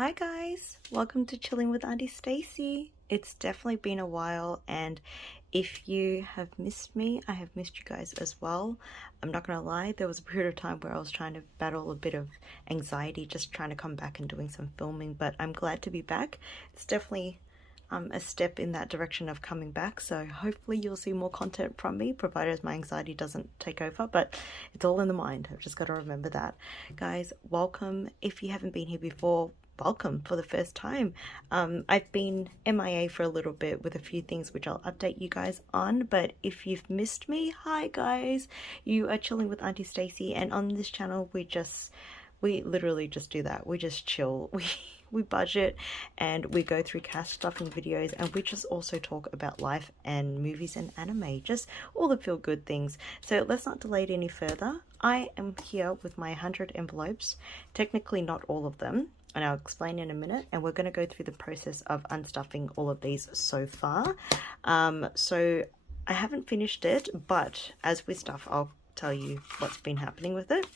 Hi guys, welcome to Chilling with Aunty Stacey. It's definitely been a while, and if you have missed me, I have missed you guys as well. I'm not gonna lie, there was a period of time where I was trying to battle a bit of anxiety just trying to come back and doing some filming, but I'm glad to be back. It's definitely a step in that direction of coming back, so hopefully you'll see more content from me, provided my anxiety doesn't take over, but it's all in the mind. I've just got to remember that. Guys, welcome. If you haven't been here before, welcome for the first time. I've been MIA for a little bit with a few things which I'll update you guys on, but if you've missed me, hi guys, you are chilling with Aunty Stacey, and on this channel we literally just do that. We just chill. We budget and we go through cash stuffing videos, and we just also talk about life and movies and anime, just all the feel good things. So let's not delay it any further. I am here with my 100 envelopes, technically not all of them, and I'll explain in a minute, and we're going to go through the process of unstuffing all of these so far. So I haven't finished it, but as we stuff, I'll tell you what's been happening with it.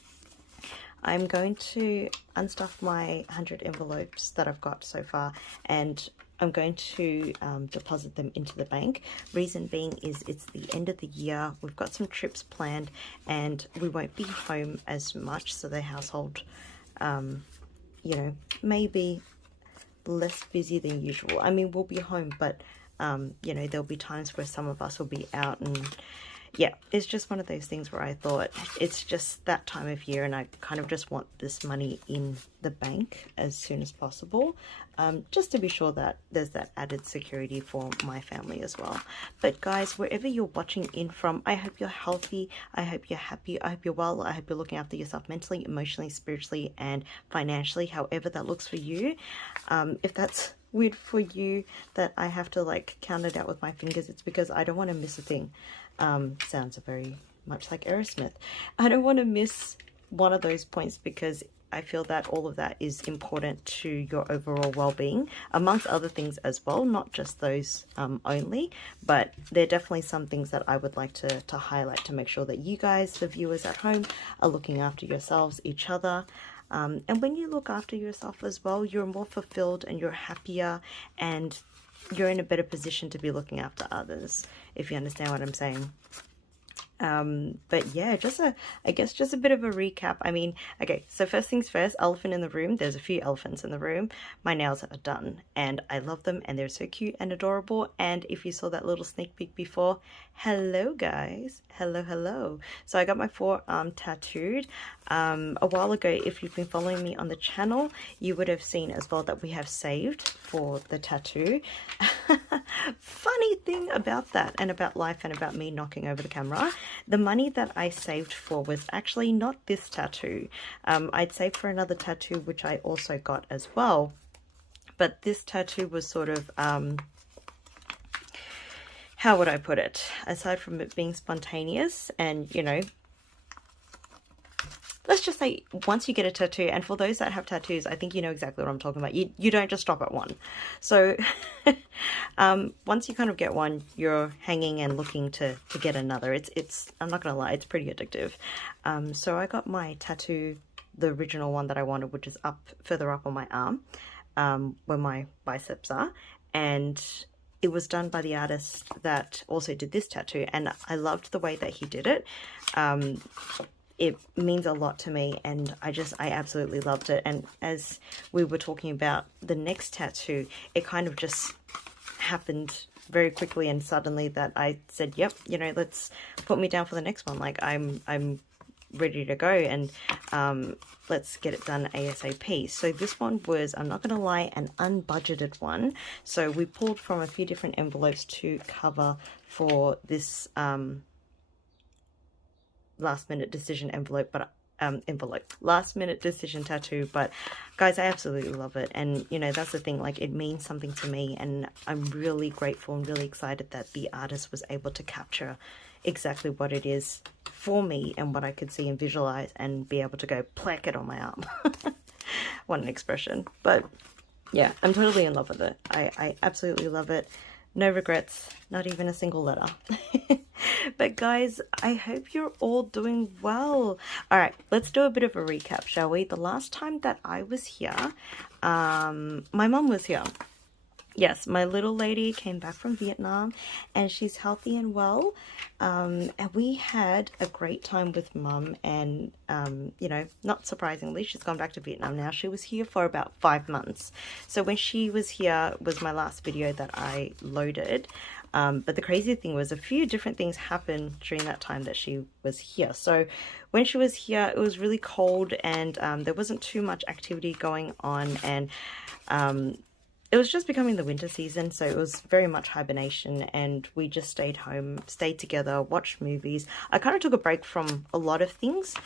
I'm going to unstuff my 100 envelopes that I've got so far, and I'm going to deposit them into the bank. Reason being is it's the end of the year, we've got some trips planned, and we won't be home as much, so the household, you know, maybe less busy than usual. I mean, we'll be home, but, you know, there'll be times where some of us will be out, and yeah, it's just one of those things where I thought it's just that time of year, and I kind of just want this money in the bank as soon as possible, just to be sure that there's that added security for my family as well. But guys, wherever you're watching in from, I hope you're healthy, I hope you're happy, I hope you're well, I hope you're looking after yourself mentally, emotionally, spiritually, and financially, however that looks for you. If that's weird for you that I have to like count it out with my fingers, it's because I don't want to miss a thing. Sounds very much like Aerosmith. I don't want to miss one of those points, because I feel that all of that is important to your overall well-being, amongst other things as well, not just those only, but there are definitely some things that I would like to highlight to make sure that you guys, the viewers at home, are looking after yourselves, each other. And when you look after yourself as well, you're more fulfilled and you're happier, and you're in a better position to be looking after others, if you understand what I'm saying. But yeah, I guess just a bit of a recap. I mean, okay, so first things first, elephant in the room. There's a few elephants in the room. My nails are done, and I love them, and they're so cute and adorable. And if you saw that little sneak peek before, hello guys, hello. So I got my forearm tattooed a while ago. If you've been following me on the channel, you would have seen as well that we have saved for the tattoo. Funny thing about that, and about life, and about me knocking over the camera, the money that I saved for was actually not this tattoo. I'd saved for another tattoo which I also got as well, but this tattoo was sort of how would I put it, aside from it being spontaneous, and you know, let's just say once you get a tattoo, and for those that have tattoos, I think you know exactly what I'm talking about. You don't just stop at one. So once you kind of get one, you're hanging and looking to get another. It's I'm not gonna lie, it's pretty addictive. So I got my tattoo, the original one that I wanted, which is further up on my arm, where my biceps are, and it was done by the artist that also did this tattoo, and I loved the way that he did it. It means a lot to me, and I absolutely loved it. And as we were talking about the next tattoo, it kind of just happened very quickly and suddenly that I said, yep, you know, let's put me down for the next one. Like I'm ready to go, and let's get it done ASAP. So this one was, I'm not gonna lie, an unbudgeted one. So we pulled from a few different envelopes to cover for this last minute decision envelope, but last minute decision tattoo. But guys, I absolutely love it, and you know, that's the thing, like it means something to me, and I'm really grateful and really excited that the artist was able to capture exactly what it is for me, and what I could see and visualize, and be able to go plaque it on my arm. What an expression. But yeah, I'm totally in love with it. I absolutely love it. No regrets, not even a single letter. But guys, I hope you're all doing well. All right, let's do a bit of a recap, shall we? The last time that I was here, my mum was here. Yes, my little lady came back from Vietnam and she's healthy and well. And we had a great time with mum, and, you know, not surprisingly, she's gone back to Vietnam now. She was here for about 5 months. So when she was here was my last video that I loaded. But the crazy thing was a few different things happened during that time that she was here. So when she was here, it was really cold and there wasn't too much activity going on, and it was just becoming the winter season, so it was very much hibernation, and we just stayed home, stayed together, watched movies. I kind of took a break from a lot of things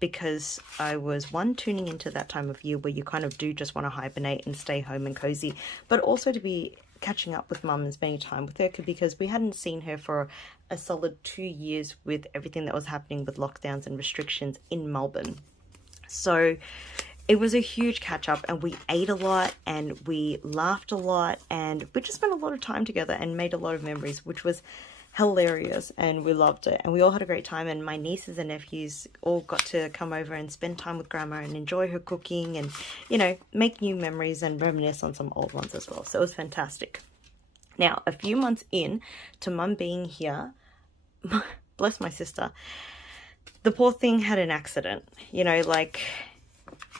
because I was, one, tuning into that time of year where you kind of do just want to hibernate and stay home and cozy, but also to be catching up with mum and spending time with her, because we hadn't seen her for a solid 2 years with everything that was happening with lockdowns and restrictions in Melbourne. So it was a huge catch up, and we ate a lot and we laughed a lot, and we just spent a lot of time together and made a lot of memories, which was hilarious, and we loved it, and we all had a great time. And my nieces and nephews all got to come over and spend time with grandma and enjoy her cooking and, you know, make new memories and reminisce on some old ones as well. So it was fantastic. Now, a few months in to mum being here, bless my sister, the poor thing had an accident, you know, like,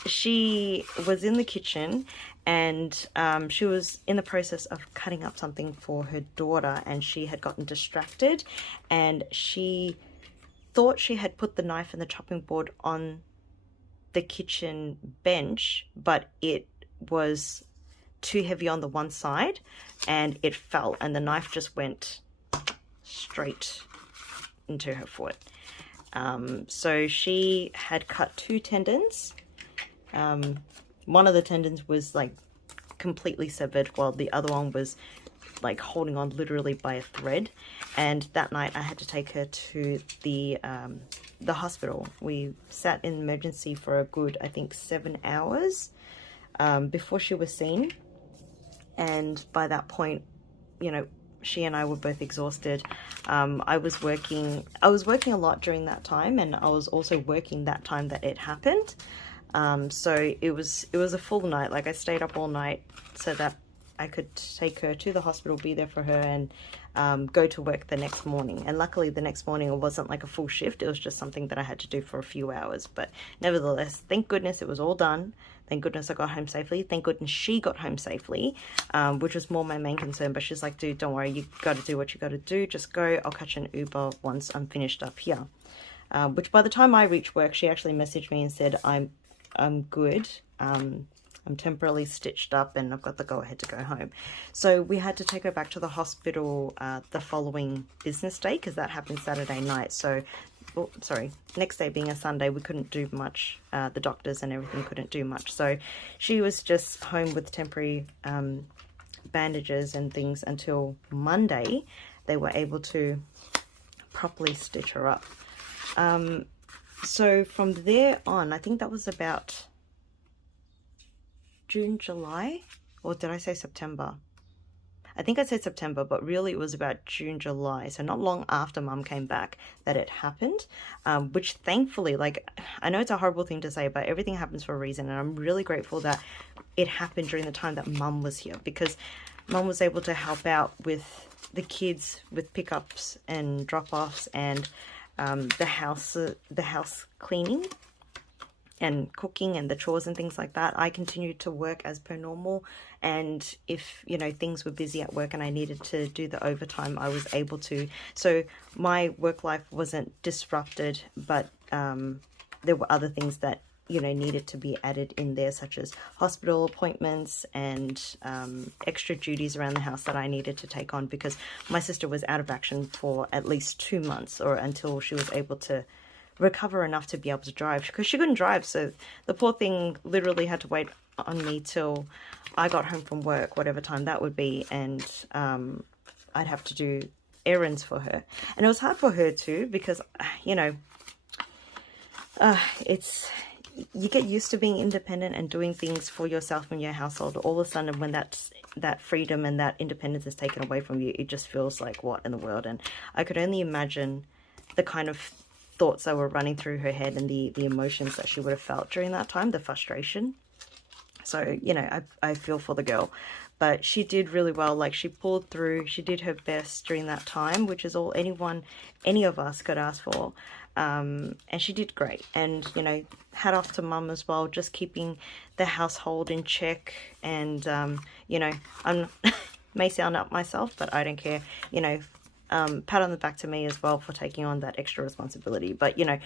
she was in the kitchen and she was in the process of cutting up something for her daughter, and she had gotten distracted and she thought she had put the knife and the chopping board on the kitchen bench, but it was too heavy on the one side and it fell, and the knife just went straight into her foot. So she had cut 2 tendons. One of the tendons was like completely severed, while the other one was like holding on literally by a thread. And that night I had to take her to the hospital. We sat in emergency for a good, I think, 7 hours before she was seen. And by that point, you know, she and I were both exhausted. I was working a lot during that time, and I was also working that time that it happened. So it was a full night. Like, I stayed up all night so that I could take her to the hospital, be there for her, and go to work the next morning. And luckily the next morning it wasn't like a full shift. It was just something that I had to do for a few hours. But nevertheless, thank goodness it was all done. Thank goodness I got home safely. Thank goodness she got home safely, which was more my main concern. But she's like, dude, don't worry. You got to do what you got to do. Just go. I'll catch an Uber once I'm finished up here. Which by the time I reached work, she actually messaged me and said, I'm good. I'm temporarily stitched up and I've got the go-ahead to go home. So we had to take her back to the hospital the following business day, because that happened Saturday night. So, oh, sorry, next day being a Sunday, we couldn't do much. The doctors and everything couldn't do much. So she was just home with temporary bandages and things until Monday. They were able to properly stitch her up. So from there on, I think that was about June, July, or did I say September? I think I said September, but really it was about June, July. So not long after mum came back that it happened, which thankfully, like, I know it's a horrible thing to say, but everything happens for a reason. And I'm really grateful that it happened during the time that mum was here, because mum was able to help out with the kids with pickups and drop-offs, and the house cleaning and cooking and the chores and things like that. I continued to work as per normal, and if, you know, things were busy at work and I needed to do the overtime, I was able to. So my work life wasn't disrupted, but there were other things that, you know, needed to be added in there, such as hospital appointments and extra duties around the house that I needed to take on, because my sister was out of action for at least 2 months, or until she was able to recover enough to be able to drive, because she couldn't drive. So the poor thing literally had to wait on me till I got home from work, whatever time that would be, and I'd have to do errands for her. And it was hard for her too, because, you know, you get used to being independent and doing things for yourself and your household. All of a sudden, when that freedom and that independence is taken away from you, it just feels like, what in the world? And I could only imagine the kind of thoughts that were running through her head and the emotions that she would have felt during that time, the frustration. So, you know, I feel for the girl. But she did really well. Like, she pulled through. She did her best during that time, which is all any of us could ask for. And she did great. And, you know, hat off to mum as well, just keeping the household in check. And, you know, I'm may sound up myself, but I don't care. You know, pat on the back to me as well for taking on that extra responsibility. But, you know,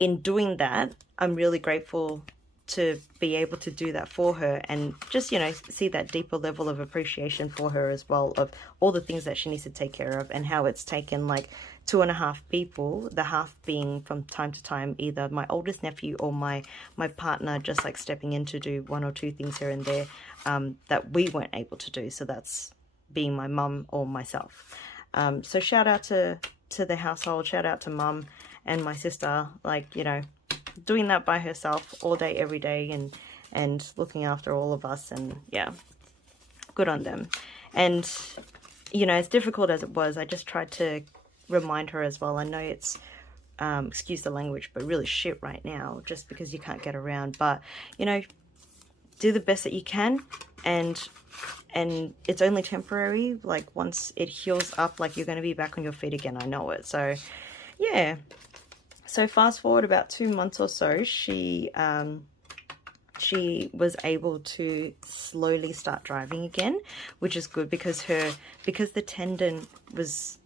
in doing that, I'm really grateful to be able to do that for her, and just, you know, see that deeper level of appreciation for her as well, of all the things that she needs to take care of, and how it's taken like 2.5 people, the half being from time to time either my oldest nephew or my partner, just like stepping in to do 1 or 2 things here and there that we weren't able to do. So that's being my mum or myself. So shout out to the household, shout out to mum and my sister, like, you know, doing that by herself all day, every day, and looking after all of us. And yeah, good on them. And, you know, as difficult as it was, I just tried to remind her as well. I know it's, excuse the language, but really shit right now, just because you can't get around. But, you know, do the best that you can, and it's only temporary. Like, once it heals up, like, you're going to be back on your feet again. I know it. So, yeah. So fast forward about 2 months or so, she was able to slowly start driving again, which is good, because the tendon was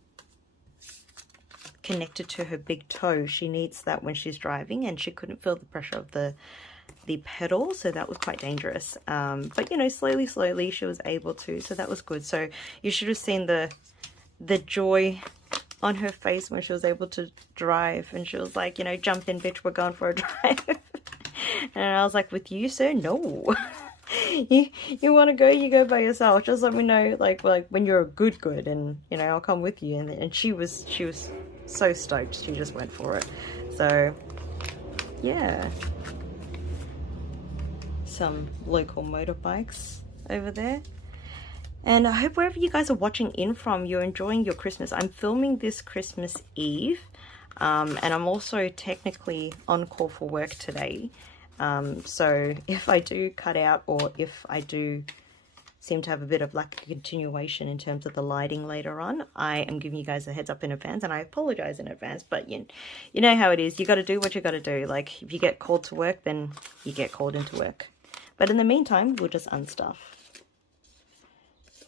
connected to her big toe. She needs that when she's driving, and she couldn't feel the pressure of the pedal, so that was quite dangerous. But, you know, slowly she was able to, so that was good. So you should have seen the joy on her face when she was able to drive, and she was like, you know, jump in, bitch, we're going for a drive. And I was like, with you, sir? No. you want to go, you go by yourself. Just let me know, like when you're good, and, you know, I'll come with you. And she was so stoked. She just went for it. So yeah, some local motorbikes over there. And I hope wherever you guys are watching in from, you're enjoying your Christmas. I'm filming this Christmas Eve, and I'm also technically on call for work today. So if I do cut out, or if I do seem to have a bit of like a continuation in terms of the lighting later on, I am giving you guys a heads up in advance, and I apologize in advance. But you know how it is. You got to do what you got to do. Like, if you get called to work, then you get called into work. But in the meantime, we'll just unstuff.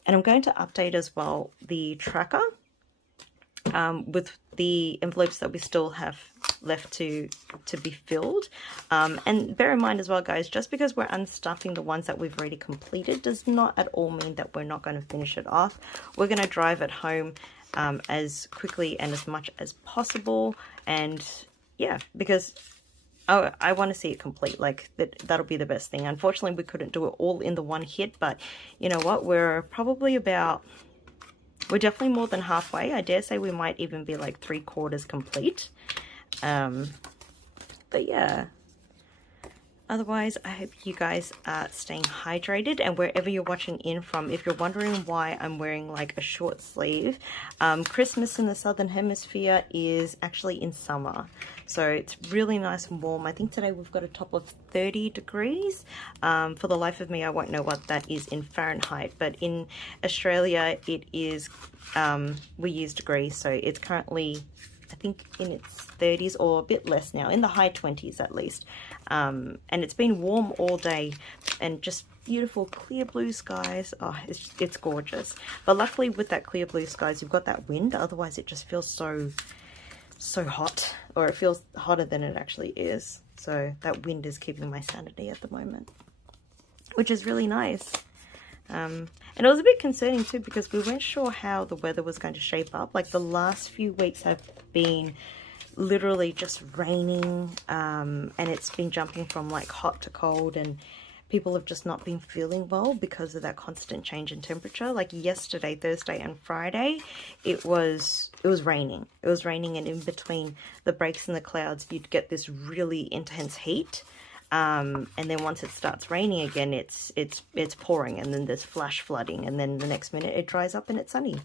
And I'm going to update as well the tracker with the envelopes that we still have left to be filled. And bear in mind as well, guys, just because we're unstuffing the ones that we've already completed does not at all mean that we're not going to finish it off. We're going to drive it home as quickly and as much as possible. And yeah, because I want to see it complete. Like, that'll be the best thing. Unfortunately, we couldn't do it all in the one hit, but you know what? We're definitely more than halfway. I dare say we might even be like 3/4 complete. But yeah. Otherwise, I hope you guys are staying hydrated, and wherever you're watching in from, if you're wondering why I'm wearing like a short sleeve, Christmas in the Southern Hemisphere is actually in summer. So it's really nice and warm. I think today we've got a top of 30 degrees. For the life of me, I won't know what that is in Fahrenheit, but in Australia, it is, we use degrees, so it's currently, I think, in its 30s, or a bit less now, in the high 20s at least. And it's been warm all day, and just beautiful clear blue skies. Oh, it's gorgeous. But luckily with that clear blue skies, you've got that wind. Otherwise it just feels so hot, or it feels hotter than it actually is. So that wind is keeping my sanity at the moment, which is really nice. And it was a bit concerning too, because we weren't sure how the weather was going to shape up. Like, the last few weeks have been literally just raining, and it's been jumping from like hot to cold, and people have just not been feeling well because of that constant change in temperature. Like yesterday, Thursday and Friday, it was raining. It was raining, and in between the breaks in the clouds, you'd get this really intense heat. And then once it starts raining again, it's pouring, and then there's flash flooding, and then the next minute it dries up and it's sunny.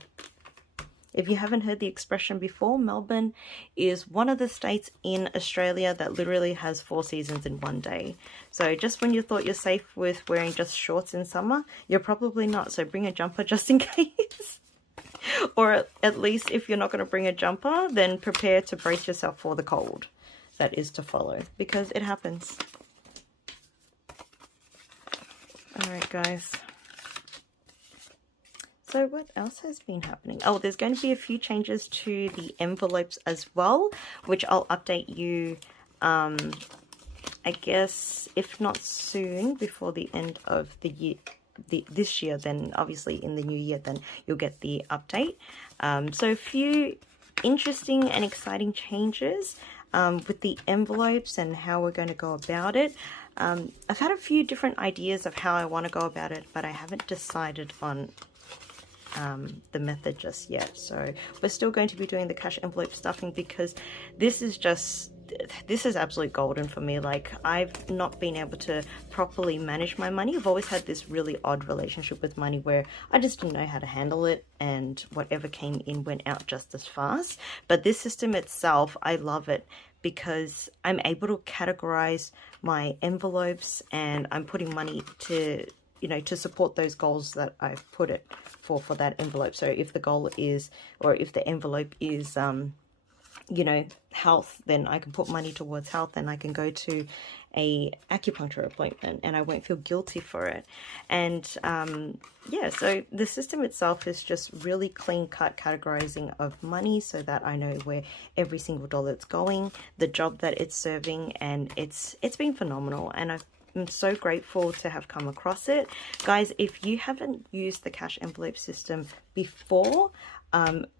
If you haven't heard the expression before, Melbourne is one of the states in Australia that literally has 4 seasons in one day. So just when you thought you're safe with wearing just shorts in summer, you're probably not. So bring a jumper just in case. Or at least if you're not going to bring a jumper, then prepare to brace yourself for the cold that is to follow, because it happens. Alright guys. So what else has been happening? Oh, there's going to be a few changes to the envelopes as well, which I'll update you, I guess, if not soon, before the end of the year, this year, then obviously in the new year, then you'll get the update. So a few interesting and exciting changes with the envelopes and how we're going to go about it. I've had a few different ideas of how I want to go about it, but I haven't decided on the method just yet. So we're still going to be doing the cash envelope stuffing, because this is absolute golden for me. Like, I've not been able to properly manage my money. I've always had this really odd relationship with money where I just didn't know how to handle it, and whatever came in went out just as fast. But this system itself, I love it, because I'm able to categorize my envelopes, and I'm putting money to, you know, to support those goals that I've put it for that envelope. So if the goal is, or if the envelope is, you know, health, then I can put money towards health, and I can go to a acupuncture appointment and I won't feel guilty for it. And yeah, so the system itself is just really clean cut categorizing of money, so that I know where every single dollar it's going, the job that it's serving, and it's been phenomenal, and I'm so grateful to have come across it. Guys, if you haven't used the cash envelope system before,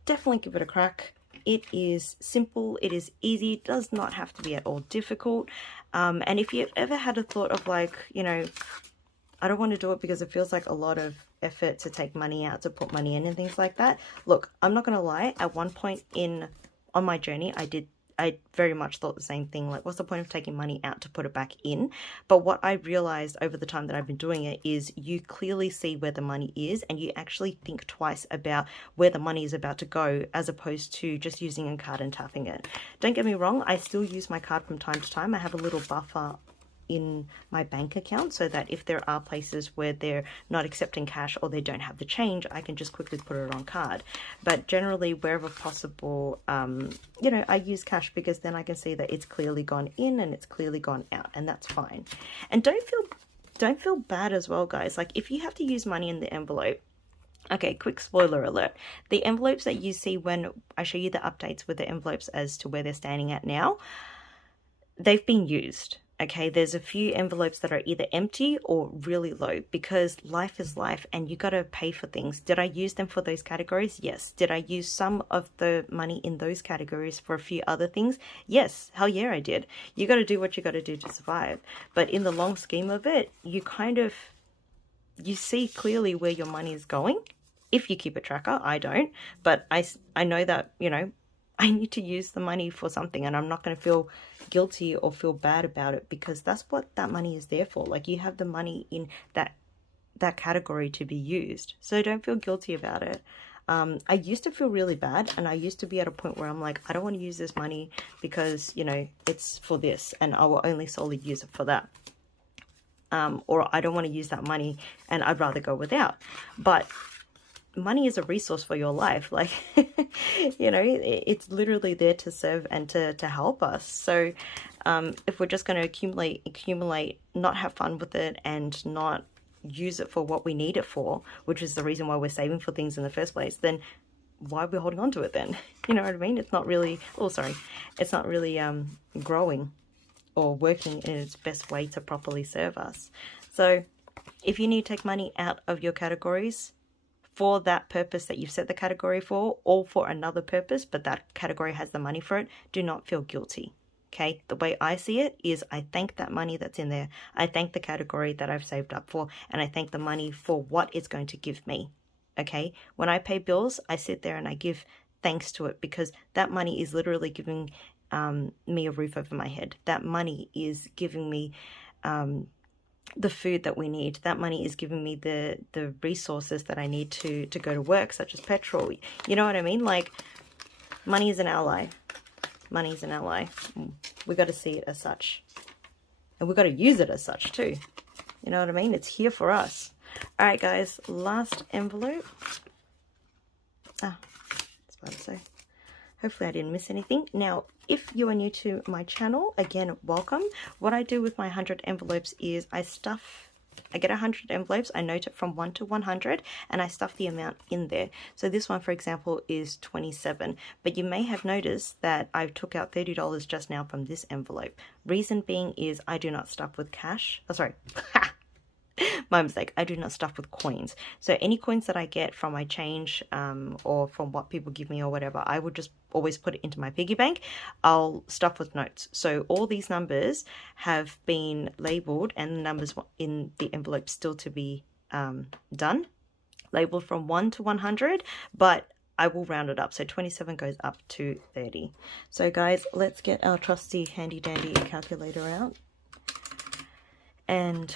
definitely give it a crack. It is simple, it is easy, it does not have to be at all difficult. And if you've ever had a thought of like, you know, I don't want to do it because it feels like a lot of effort to take money out, to put money in and things like that. Look, I'm not going to lie, at one point on my journey, I very much thought the same thing. Like, what's the point of taking money out to put it back in? But what I realized over the time that I've been doing it is you clearly see where the money is, and you actually think twice about where the money is about to go, as opposed to just using a card and tapping it. Don't get me wrong, I still use my card from time to time. I have a little buffer in my bank account, so that if there are places where they're not accepting cash or they don't have the change, I can just quickly put it on card. But generally, wherever possible, you know, I use cash, because then I can see that it's clearly gone in and it's clearly gone out, and that's fine. And don't feel bad as well, guys. Like, if you have to use money in the envelope, okay, quick spoiler alert, the envelopes that you see when I show you the updates with the envelopes as to where they're standing at now, they've been used. Okay, there's a few envelopes that are either empty or really low, because life is life and you got to pay for things. Did I use them for those categories? Yes. Did I use some of the money in those categories for a few other things? Yes. Hell yeah, I did. You got to do what you got to do to survive. But in the long scheme of it, you see clearly where your money is going. If you keep a tracker, I don't. But I know that, you know, I need to use the money for something, and I'm not going to feel guilty or feel bad about it, because that's what that money is there for. Like, you have the money in that category to be used, so don't feel guilty about it. I used to feel really bad, and I used to be at a point where I'm like, I don't want to use this money because, you know, it's for this, and I will only solely use it for that. Or I don't want to use that money and I'd rather go without. But money is a resource for your life. Like, you know, it's literally there to serve and to help us. So if we're just going to accumulate, not have fun with it, and not use it for what we need it for, which is the reason why we're saving for things in the first place, then why are we holding on to it then? You know what I mean? It's not really, it's not really growing or working in its best way to properly serve us. So if you need to take money out of your categories for that purpose that you've set the category for, or for another purpose, but that category has the money for it, do not feel guilty. Okay, the way I see it is I thank that money that's in there. I thank the category that I've saved up for, and I thank the money for what it's going to give me. Okay, when I pay bills, I sit there and I give thanks to it, because that money is literally giving me a roof over my head. That money is giving me the food that we need. That money is giving me the resources that I need to go to work, such as petrol. You know what I mean? Like, money is an ally. Money is an ally. We got to see it as such, and we got to use it as such too. You know what I mean? It's here for us. All right, guys. Last envelope. That's what I say. Hopefully I didn't miss anything. Now, if you are new to my channel, again, welcome. What I do with my 100 envelopes is I get 100 envelopes, I note it from 1 to 100, and I stuff the amount in there. So this one, for example, is 27, but you may have noticed that I took out $30 just now from this envelope. Reason being is I do not stuff with cash. Oh, sorry. My mistake. I do not stuff with coins. So any coins that I get from my change or from what people give me or whatever, I would just always put it into my piggy bank. I'll stuff with notes. So all these numbers have been labeled, and the numbers in the envelope still to be done, labeled from 1 to 100, but I will round it up. So 27 goes up to 30. So guys, let's get our trusty handy dandy calculator out and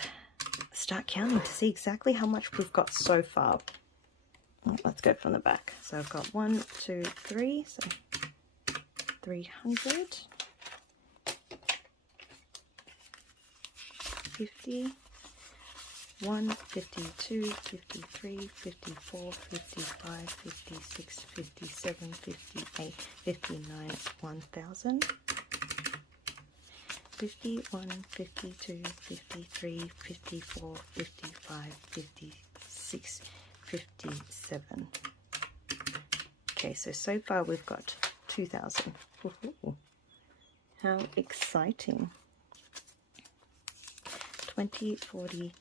start counting to see exactly how much we've got so far. Let's go from the back. So I've got 1, 2, 3, so 300, 50, 1, 52, 53, 54, 55, 56, 57, 58, 59, 1000. 51, 52, 53, 54, 55, 56, 57. Okay, so far we've got 2,000. How exciting. 20, 40,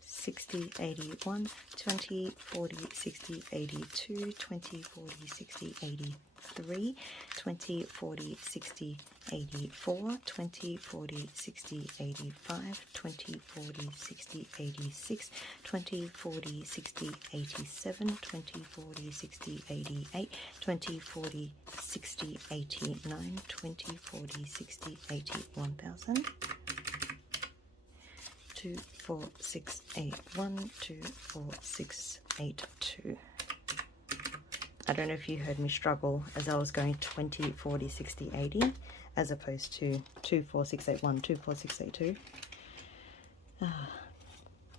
60, 81, 20, 40, 60, 82, 20, 40, 60, 83, 20, 40, 60, 84, 20, 40, 60, 85, 20, 40, 60, 86, 20, 40, 60, 87, 20, 40, 60, 88, 20, 40, 60, 89, 20, 40, 60, 80, 1000. 2, 4, 6, 8, 1, 2, 4, 6, 8, 2. I don't know if you heard me struggle as I was going 20, 40, 60, 80, as opposed to 2, 4, 6, 8, 1, 2, 4, 6, 8, 2.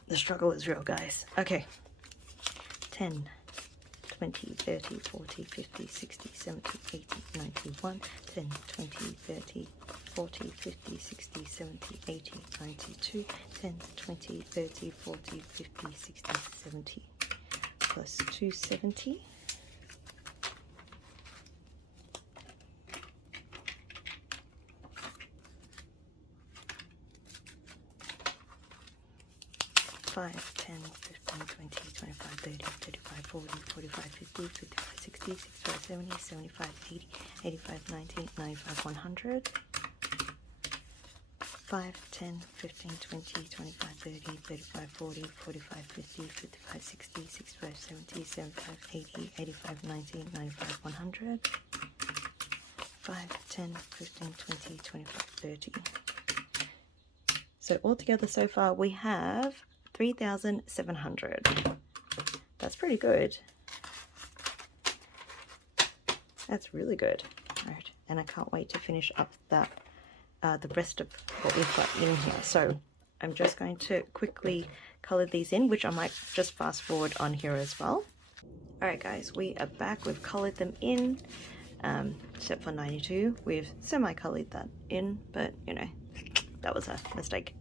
The struggle is real, guys. Okay. 10, 20, 30, 40, 50, 60, 70, 80, 91, 10, 20, 30, 40, 50, 60, 70, 80, 92, 10, 20, 30, 40, 50, 60, 70, plus 270. Five, 10, 15, 20, 25, 30, 35, 40, 45, 50, 55, 60, 65, 70, 75, 80, 85, 90, 95, 100. 5, 10, 15, 20, 25, 30, 35, 40, 45, 50, 55, 60, 65, 70, 75, 80, 85, 90, 95, 100. 5, 10, 15, 20, 25, 30. So altogether so far we have 3,700. That's pretty good. That's really good. All right, and I can't wait to finish up that the rest of what we've got in here. So I'm just going to quickly color these in, which I might just fast forward on here as well. All right, guys, we are back. We've colored them in, except for 92. We've semi-colored that in, but you know, that was a mistake.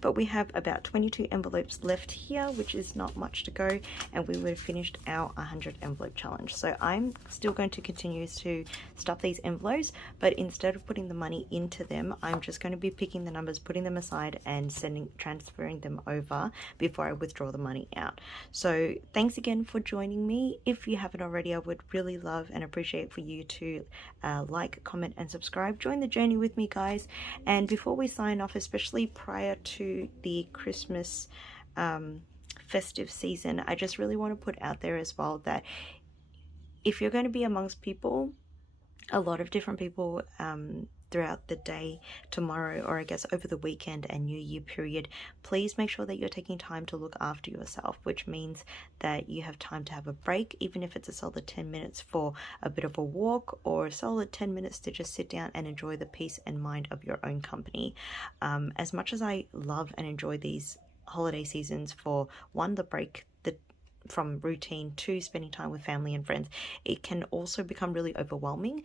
But we have about 22 envelopes left here, which is not much to go, and we would have finished our 100 envelope challenge. So I'm still going to continue to stuff these envelopes, but instead of putting the money into them, I'm just going to be picking the numbers, putting them aside, and transferring them over before I withdraw the money out. So thanks again for joining me. If you haven't already, I would really love and appreciate for you to like, comment, and subscribe. Join the journey with me, guys. And before we sign off, especially prior to the Christmas festive season, I just really want to put out there as well that if you're going to be amongst people, a lot of different people throughout the day, tomorrow, or I guess over the weekend and New Year period, please make sure that you're taking time to look after yourself, which means that you have time to have a break, even if it's a solid 10 minutes for a bit of a walk, or a solid 10 minutes to just sit down and enjoy the peace and mind of your own company. As much as I love and enjoy these holiday seasons for one, the break, from routine to spending time with family and friends, it can also become really overwhelming.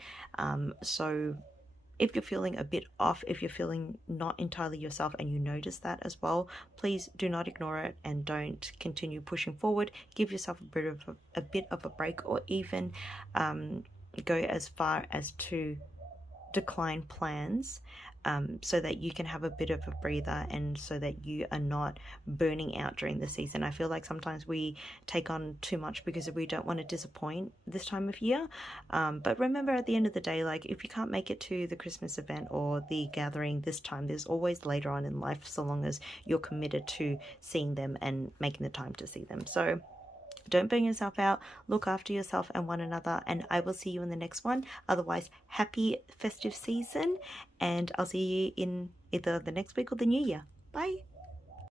So if you're feeling a bit off, if you're feeling not entirely yourself and you notice that as well, please do not ignore it and don't continue pushing forward. Give yourself a bit of a break, or even go as far as to decline plans, so that you can have a bit of a breather and so that you are not burning out during the season. I feel like sometimes we take on too much because we don't want to disappoint this time of year, but remember, at the end of the day, like, if you can't make it to the Christmas event or the gathering this time, there's always later on in life, so long as you're committed to seeing them and making the time to see them. So don't burn yourself out. Look after yourself and one another, and I will see you in the next one. Otherwise, happy festive season, and I'll see you in either the next week or the new year. Bye.